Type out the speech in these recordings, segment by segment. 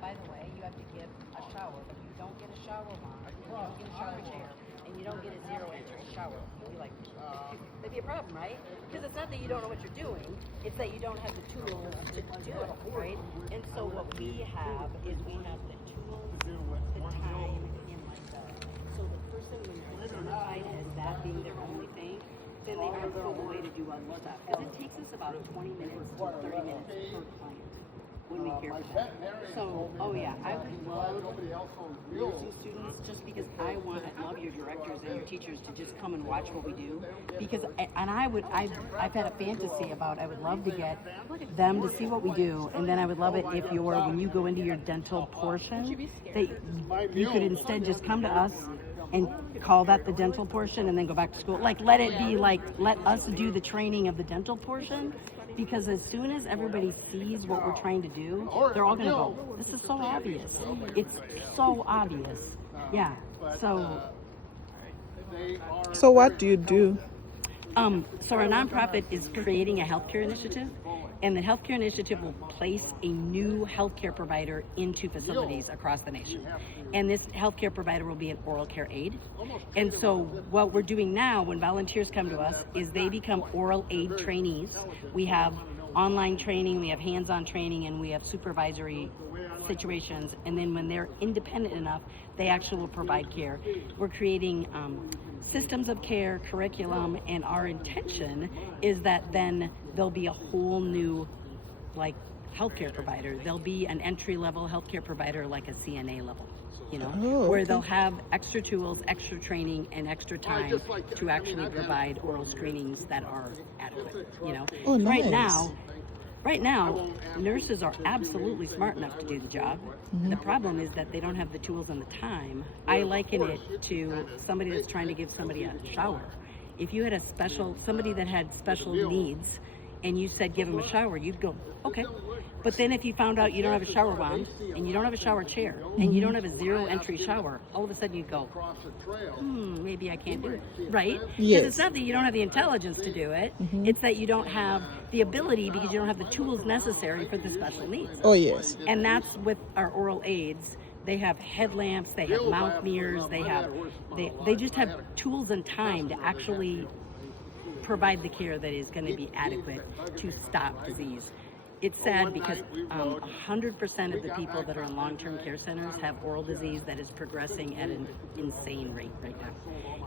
By the way, you have to give a shower. If you don't get a shower wand, you don't get a shower chair, and you don't get a zero entry shower, you'll be like, that'd be a problem, right? Because it's not that you don't know what you're doing, it's that you don't have the tools to do it, right? And so what we have is we have the tools, the time, and like so the person when you're identified as that being their only thing, then they aren't go away to do other stuff. Because it takes us about 20 minutes to 30 minutes per client when we care for them. So, oh yeah, I would love nursing students just because I love your directors and your teachers to just come and watch what we do. Because, and I've had a fantasy about, I would love to get them to see what we do, and then I would love it if when you go into your dental portion, that you could instead just come to us and call that the dental portion and then go back to school. Like, let it be like, let us do the training of the dental portion. Because as soon as everybody sees what we're trying to do, they're all going to go, this is so obvious. It's so obvious. Yeah. So what do you do? So our nonprofit is creating a healthcare initiative, and the healthcare initiative will place a new healthcare provider into facilities across the nation. And this healthcare provider will be an oral care aide. And so what we're doing now when volunteers come to us is they become oral aide trainees. We have online training, we have hands-on training, and we have supervisory situations. And then when they're independent enough, they actually will provide care. We're creating systems of care, curriculum, and our intention is that then there'll be a whole new healthcare provider. There'll be an entry-level healthcare provider like a CNA level, where they'll have extra tools, extra training, and extra time to actually provide oral screenings that are adequate, Oh, nice. Right now, nurses are absolutely smart enough to do the job. Mm-hmm. The problem is that they don't have the tools and the time. I liken it to somebody that's trying to give somebody a shower. If you had somebody that had special needs, and you said give them a shower, you'd go, okay. But then if you found out you don't have a shower wand, and you don't have a shower chair, and you don't have a zero entry shower, all of a sudden you'd go, maybe I can't do it, right? Yes. Because it's not that you don't have the intelligence to do it, it's that you don't have the ability because you don't have the tools necessary for the special needs. Oh, yes. And that's with our oral aids. They have headlamps, they have mouth mirrors, they just have tools and time to actually provide the care that is going to be adequate to stop disease. It's sad because 100% of the people that are in long-term care centers have oral disease that is progressing at an insane rate right now.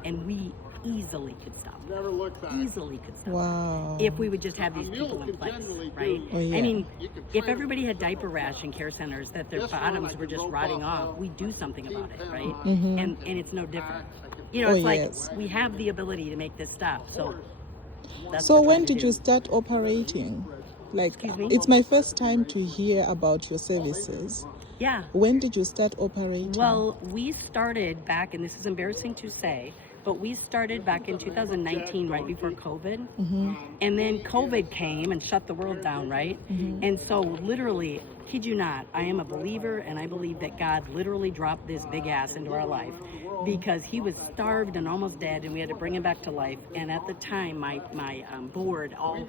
And we easily could stop it. Easily could stop Wow. it if we would just have these people in place, right? Oh, yeah. I mean, if everybody had diaper rash in care centers, that their bottoms were just rotting off, we'd do something about it, right? And it's no different. It's like we have the ability to make this stop. So when did you start operating? It's my first time to hear about your services. Yeah. When did you start operating? Well, we started back, and this is embarrassing to say, but we started back in 2019, right before COVID. And then COVID came and shut the world down, right? And so literally, kid you not, I am a believer, and I believe that God literally dropped this big ass into our life because he was starved and almost dead, and we had to bring him back to life. And at the time, my board all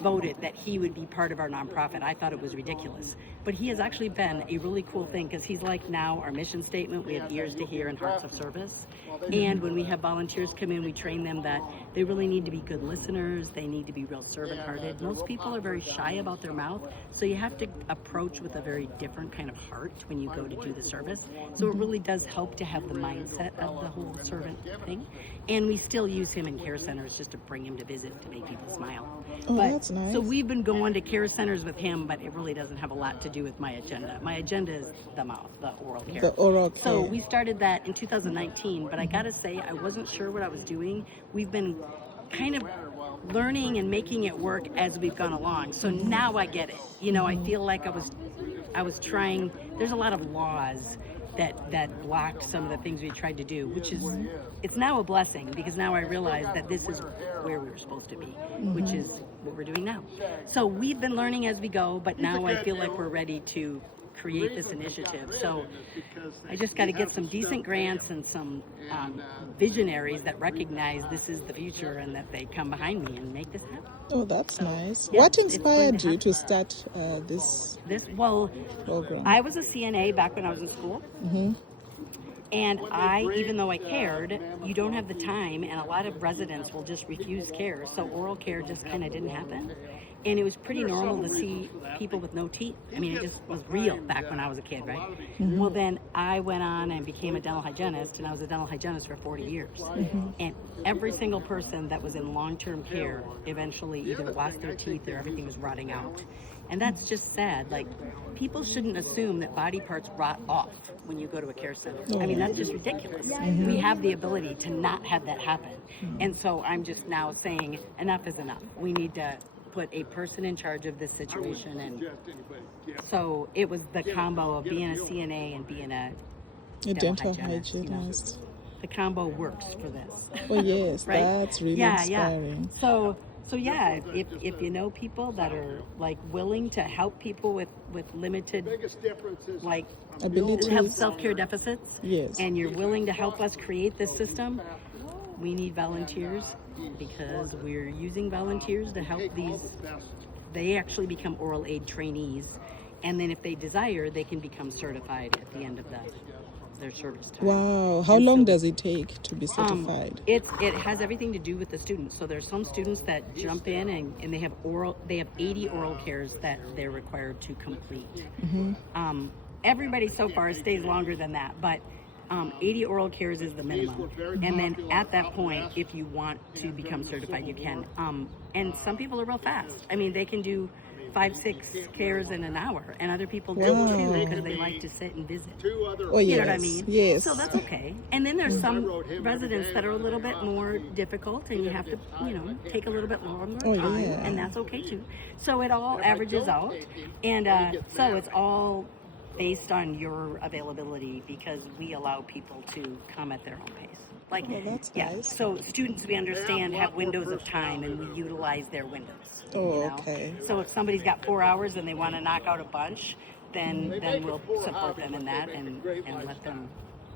voted that he would be part of our nonprofit. I thought it was ridiculous. But he has actually been a really cool thing because he's like now our mission statement. We have ears to hear and hearts of service. And when we have volunteers come in, we train them that they really need to be good listeners. They need to be real servant-hearted. Most people are very shy about their mouth, so you have to approach approach with a very different kind of heart when you go to do the service. So it really does help to have the mindset of the whole servant thing. And we still use him in care centers just to bring him to visit to make people smile. Oh, But that's nice. so we've been going to care centers with him, but it really doesn't have a lot to do with my agenda. My agenda is the mouth, the oral care. The oral care. So we started that in 2019, but I gotta say, I wasn't sure what I was doing. We've been kind of learning and making it work as we've gone along. So now I get it. You know, I feel like I was trying. There's a lot of laws that block some of the things we tried to do, which is, it's now a blessing because now I realize that this is where we were supposed to be, which is what we're doing now. So we've been learning as we go, but now I feel like we're ready to create this initiative. So I just got to get some decent grants and some visionaries that recognize this is the future and that they come behind me and make this happen. Oh, that's nice. yeah, What it's going inspired to you to happen. start this Well, program? I was a CNA back when I was in school. And even though I cared, you don't have the time, and a lot of residents will just refuse care. So oral care just kind of didn't happen. And it was pretty normal to see people with no teeth. I mean, it just was real back when I was a kid, right? Well, then I went on and became a dental hygienist, and I was a dental hygienist for 40 years. And every single person that was in long-term care eventually either lost their teeth or everything was rotting out. And that's just sad. Like, people shouldn't assume that body parts rot off when you go to a care center. I mean, that's just ridiculous. We have the ability to not have that happen. And so I'm just now saying enough is enough. We need to put a person in charge of this situation. And so it was the combo of being a CNA and being a dental hygienist, you know. hygienist. The combo works for this. Oh, yes, Right? that's really inspiring. So yeah, if you know people that are like willing to help people with limited like Abilities. have self-care deficits, Yes. and you're willing to help us create this system, we need volunteers because we're using volunteers to help these. They actually become oral aid trainees, and then if they desire, they can become certified at the end of their service time. Wow. How long does it take to be certified? It has everything to do with the students. So there's some students that jump in and they have 80 oral cares that they're required to complete. Everybody so far stays longer than that, but 80 oral cares is the minimum. And then at that point, if you want to become certified, you can. And some people are real fast. I mean, they can do 5-6 cares in an hour, and other people do too because they like to sit and visit. Oh, yes. You know what I mean? Yes. So that's okay. And then there's some residents that are a little bit more difficult, and you have to, take a little bit longer time, and that's okay too. So it all averages out, and so it's all based on your availability because we allow people to come at their own pace. Like, that's yeah. nice. So students, we understand, have windows of time, and we utilize their windows. Oh, okay. So if somebody's got 4 hours and they want to knock out a bunch, then we'll support them in that and let them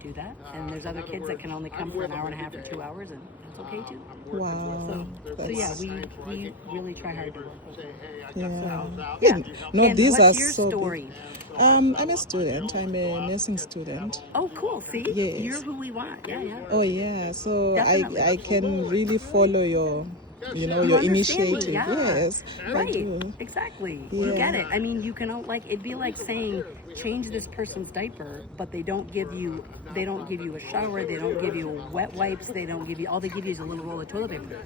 do that. And there's other kids that can only come for an hour and a half or 2 hours, and that's okay too. Wow. So yeah, we really try hard to work with them. Yeah. No, And these what's are your so story? good. I'm a student. I'm a nursing student. Oh, cool. See? Yes. You're who we want. Yeah, yeah. Oh, yeah. So Definitely. I can really follow your your understand me, initiative. yeah. Yes, I Right, do. exactly. You Yeah. get it. I mean, you can it'd be like saying change this person's diaper, but they don't give you a shower, they don't give you wet wipes, they all they give you is a little roll of toilet paper.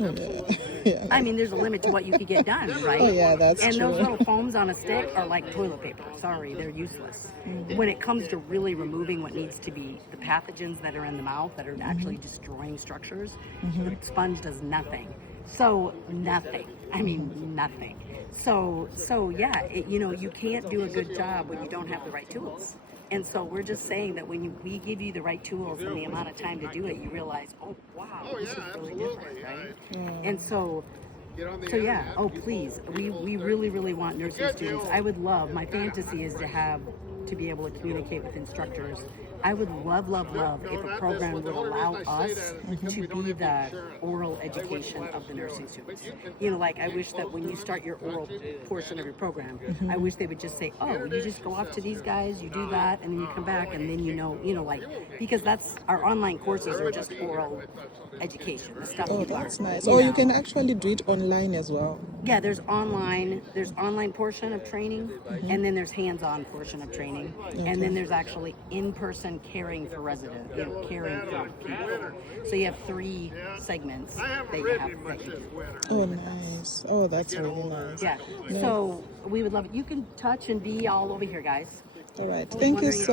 Oh, yeah. Yeah. I mean, there's a limit to what you could get done, right? Oh, yeah, that's and true. those little foams on a stick are like toilet paper. Sorry, they're useless. When it comes to really removing what needs to be the pathogens that are in the mouth that are actually destroying structures, the sponge does nothing. So nothing. I mean, nothing. So yeah, you can't do a good job when you don't have the right tools. And so we're just saying that when we give you the right tools and the amount of time to do it, you realize, oh wow, this is really different, right? And so yeah, please, we really, really want nursing students. I would love, my fantasy is to be able to communicate with instructors. I would love if a program would allow us to be the oral education of the nursing students. Like I wish that when you start your oral portion of your program, I wish they would just say, oh, you just go off to these guys, you do that, and then you come back, and then because that's our online courses are just oral education, the stuff Oh, you that's learn. nice. Or you can actually do it online as well. Yeah, there's online portion of training, and then there's hands-on portion of training, and then there's actually in-person caring for resident, caring for people. So you have 3 segments that you do. Oh, nice. Oh, that's really nice. Yeah. So we would love it. You can touch and be all over here, guys. All right. I was Thank you wondering if so